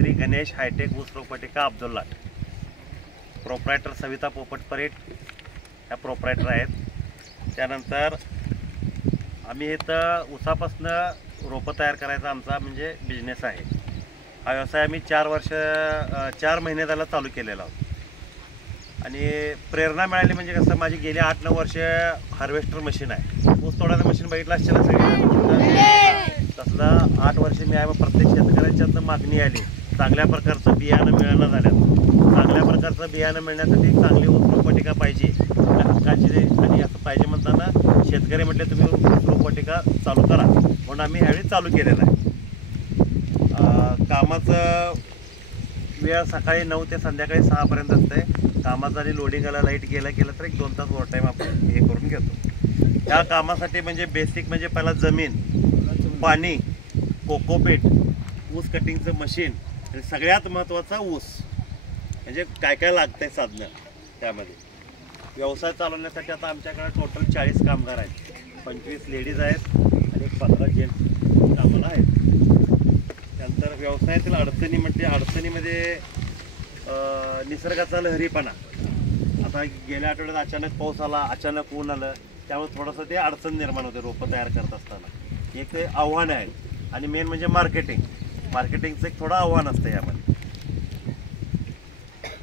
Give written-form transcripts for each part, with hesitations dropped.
Shri Ganesh hi tech ऊस रोपवाटिका Abdullah, proprietor Savita पोपट परेट ह्या प्रोप्रायटर आहेत. त्यानंतर आम्ही इथं ऊसापासून रोपं तयार करायचा आमचा म्हणजे बिझनेस आहे. हा व्यवसाय आम्ही 4 महिने झाला चालू केलेला आहोत. आणि प्रेरणा मिळाली म्हणजे कसं, माझी गेली 8-9 वर्ष हार्वेस्टर मशीन आहे. ऊस तोडाचं मशीन बघितलं असेल ना सगळं, तसलं 8 वर्ष मी आहे. मग प्रत्येक शेतकऱ्यांच्यात मागणी आली, चांगल्या प्रकारचं बियाणं मिळणं झालं. चांगल्या प्रकारचं बियाणं मिळण्यासाठी चांगली ऊस रोपवाटिका पाहिजे हक्काची, आणि असं पाहिजे म्हणताना शेतकरी म्हटले तुम्ही ऊस रोपवाटिका चालू करा, म्हणून आम्ही ह्यावेळी चालू केलेलं आहे. कामाचं वेळ सकाळी 9 ते संध्याकाळी 6 पर्यंत असते. कामाचा आणि लोडिंगाला लाईट केलं तर 1-2 तास ओव्हर टाईम आपण हे करून घेतो. त्या कामासाठी म्हणजे बेसिक म्हणजे पहिला जमीन, पाणी, कोकोपीट, ऊस कटिंगचं मशीन आणि सगळ्यात महत्त्वाचा ऊस, म्हणजे काय काय लागतंय साधनं. त्यामध्ये व्यवसाय चालवण्यासाठी आता आमच्याकडे टोटल 40 कामगार आहेत. 25 लेडीज आहेत आणि 15 जेंट्स कामाला आहेत. त्यानंतर व्यवसायातील अडचणी म्हणजे अडचणीमध्ये निसर्गाचा लहरीपणा. आता गेल्या आठवड्यात अचानक पाऊस आला, अचानक ऊन आलं, त्यामुळे थोडंसं ते अडचण निर्माण होते रोपं तयार करत असताना. एक ते आव्हान आहे. आणि मेन म्हणजे मार्केटिंगचं एक थोडं आव्हान असतं यामध्ये.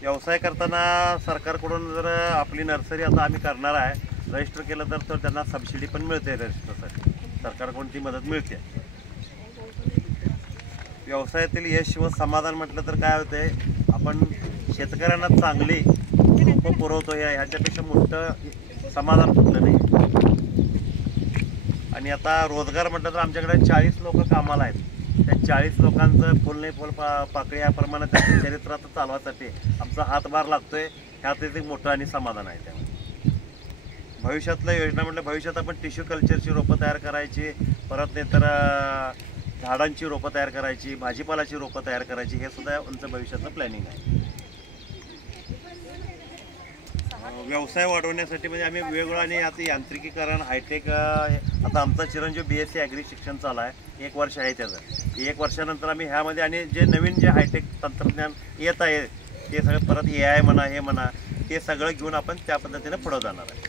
व्यवसाय करताना सरकारकडून जर आपली नर्सरी आता आम्ही करणार आहे, रजिस्टर केलं तर त्यांना सबसिडी पण मिळते. रजिस्टरसाठी सरकारकडून ती मदत मिळते. व्यवसायातील यश व समाधान म्हटलं तर काय होतंय, आपण शेतकऱ्यांना चांगली रोपं पुरवतो ह्याच्यापेक्षा मोठं समाधान कुठलं नाही. आणि आता रोजगार म्हटलं तर आमच्याकडे 40 लोक कामाला आहेत. त्या 40 लोकांचं फुल नाही फुल पाकळी याप्रमाणे त्यांच्या चरित्रात चालवासाठी आमचा हातभार लागतोय. ह्यात एक मोठं आणि समाधान आहे. त्यामुळे भविष्यातल्या योजना म्हटलं, भविष्यात आपण टिश्यू कल्चरची रोपं तयार करायची, परत नाही तर झाडांची रोपं तयार करायची, भाजीपालाची रोपं तयार करायची, हे सुद्धा आमचं भविष्याचं प्लॅनिंग आहे. व्यवसाय वाढवण्यासाठी म्हणजे आम्ही वेगवेगळं आणि आता यांत्रिकीकरण, हायटेक, आता आमचा चिरंजीव BSc ॲग्री शिक्षण चालू आहे. 1 वर्ष आहे त्याचं. 1 वर्षानंतर आम्ही ह्यामध्ये आणि जे नवीन जे हायटेक तंत्रज्ञान येत आहे ते सगळं परत AI म्हणा, हे म्हणा, ते सगळं घेऊन आपण त्या पद्धतीनं पुढं जाणार आहे.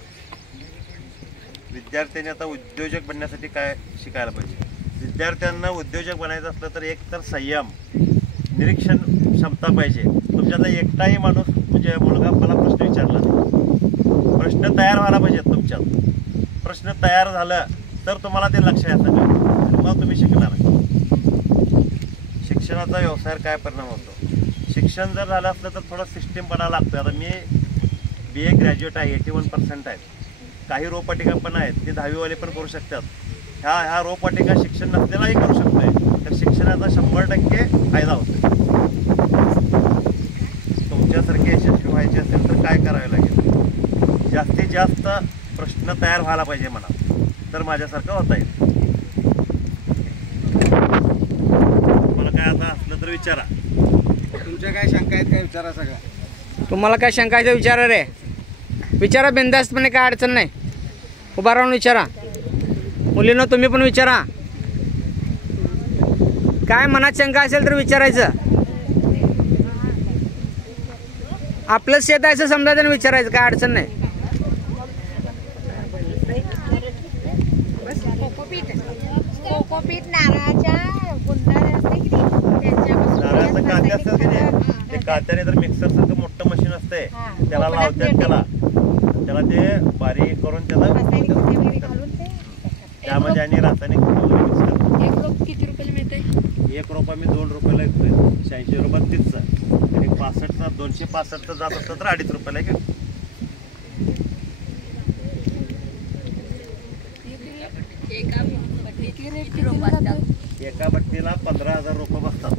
विद्यार्थ्यांनी आता उद्योजक बनण्यासाठी काय शिकायला पाहिजे. विद्यार्थ्यांना उद्योजक बनायचं असलं तर एक तर संयम, निरीक्षण क्षमता पाहिजे. तुमच्यातला एकटाही माणूस म्हणजे मुलगा मला प्रश्न विचारला, प्रश्न तयार व्हायला पाहिजेत तुमच्यात. प्रश्न तयार झालं तर तुम्हाला ते लक्ष यायचं का, मग तुम्ही शिकणार. शिक्षणाचा व्यवसायावर काय परिणाम होतो. शिक्षण जर झालं असलं तर थोडं सिस्टीमपणा लागतो. आता मी BA ग्रॅज्युएट आहे, 81% आहेत. काही रोपवाटिका पण आहेत, ते 10वीवाले पण करू शकतात. ह्या रोपवाटिका शिक्षण नसलेलाही करू शकतोय. तर शिक्षणाचा 100% फायदा होतो. तुमच्यासारखे यशस्वी व्हायचे असेल तर काय करावे लागेल, जास्तीत जास्त प्रश्न तयार व्हायला पाहिजे म्हणा, तर माझ्यासारखं होता येईल. तुम्हाला काय आता असलं तर विचारा. तुमच्या काय शंका आहेत काय विचारा. सगळ्या तुम्हाला काय शंका आहे विचारा रे, विचारा बिनधास्तपणे, काय अडचण नाही. उभा राहून विचारा. मुलींनो तुम्ही पण विचारा. काय मनात शंका असेल तर विचारायचं. आपलं शेत आहे असं समजायचं, विचारायचं, काय अडचण नाही. कोकोपीट नारळाच्या नारळाचं काते असतात की नाही, ते कात्याने तर मिक्सर सारखं मोठं मशीन असतंय, त्याला लावतात. त्याला ते बारीक करून त्यामध्ये आणि रासायनिक मिक्स करतात. 1 रोप किती रुपयाला मिळते. 1 रोपा मी 2 रुपयाला विकतोय. 86 रुपयात 30चा आणि 65चा 265चा जात असतं तर 2.5 रुपयाला घेऊ. एका बट्टीला 15,000 रोपं बसतात.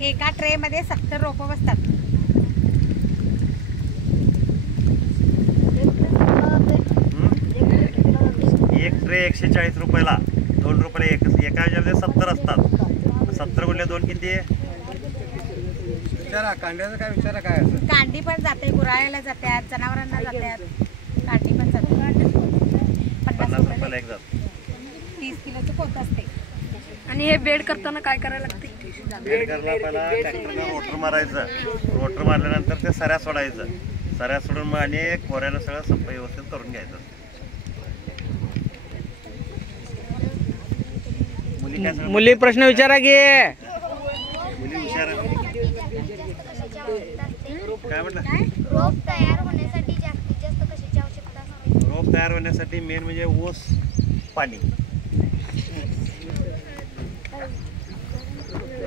एका ट्रे मध्ये 70 रोपं बसतात. एक ट्रे 140 रुपयाला, 2 रुपयाला एका ह्याच्यामध्ये 70 असतात. 70 गुणिले 2 किती. विचारा कांड्याचं काय विचारा. काय असं कांडी पण जाते, गुराळ्याला जातात, जनावरांना जातात. कांडी पण जाते. 50 रुपयाला एक जात. 30 किलोचं पोत असते. आणि हे बेड करताना काय करायला लागते. बेड करला पहिला ट्रॅक्टरनं रोटर मारायचं. रोटर मारल्यानंतर ते सऱ्या सोडायचं. सऱ्या सोडून मग आणि कोऱ्यानं सगळं संप व्यवस्थित करून घ्यायचं. मुली काय सांगतात? मुली प्रश्न विचारा की. मुली हुशार आहेत. काय म्हटलं? रोप तयार होण्यासाठी जास्तीत जास्त कशाची आवश्यकता असते? रोप तयार होण्यासाठी मेन म्हणजे ऊस, पाणी.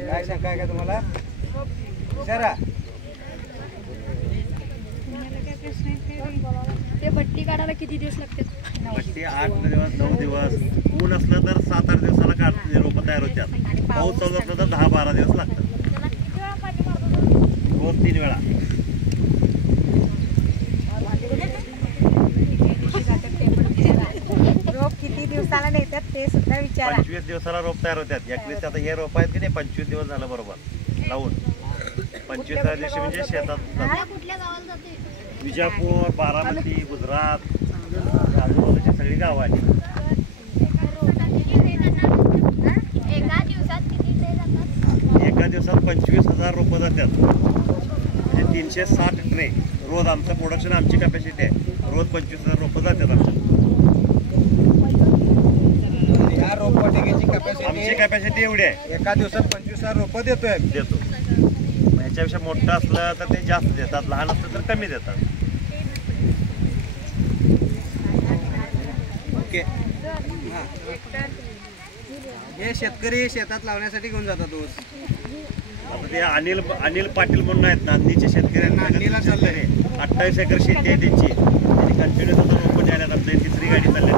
काय शंका आहे का तुम्हाला? विचारा. ते भट्टी काढायला किती दिवस लागतात? भट्टी 8 दिवस 9 दिवस. ऊन असलं तर 7-8 दिवसाला काढते रोपं तयार होतात. पाऊस चालू असला तर 10-12 दिवस लागतात. त्याला किती वेळा पाणी मारतो? रोज 3 वेळा. रोप किती दिवसाला नेतात ते सुद्धा विचारा. 25 दिवसाला रोप तयार होतात. 21 आता हे रोप आहेत की नाही 25 दिवस झालं बरोबर लावून. 25व्या दिवशी म्हणजे शेतात जातात. कुठल्या गावाला जाते? विजापूर, बारामती, गुजरात आजूबाजूची सगळी गावं आली. एका दिवसात किती ट्रे जातात? एका दिवसात 25,000 रोपं जातात. म्हणजे 360 ट्रे रोज. आमचं प्रोडक्शन आमची कॅपॅसिटी आहे. रोज 25,000 रोपं जातात आमच्या. या रोपवाटिकेची आमची कॅपॅसिटी कॅपॅसिटी एवढी आहे. एका दिवसात 25,000 रोपं देतोय. देतो. ह्याच्यापेक्षा मोठं असलं तर ते जास्त देतात. लहान असलं तर कमी देतात. ओके. हां. हे शेतकरी शेतात लावण्यासाठी घेऊन जातात ऊस. आता ते अनिल पाटील म्हणून आहेत नांदीचे शेतकरी. नांदीला चाललंय. 28 एकर शेती आहे त्यांची. त्यांनी कंटिन्यू आता रोपं द्यायला आपली 3री गाडी चालली.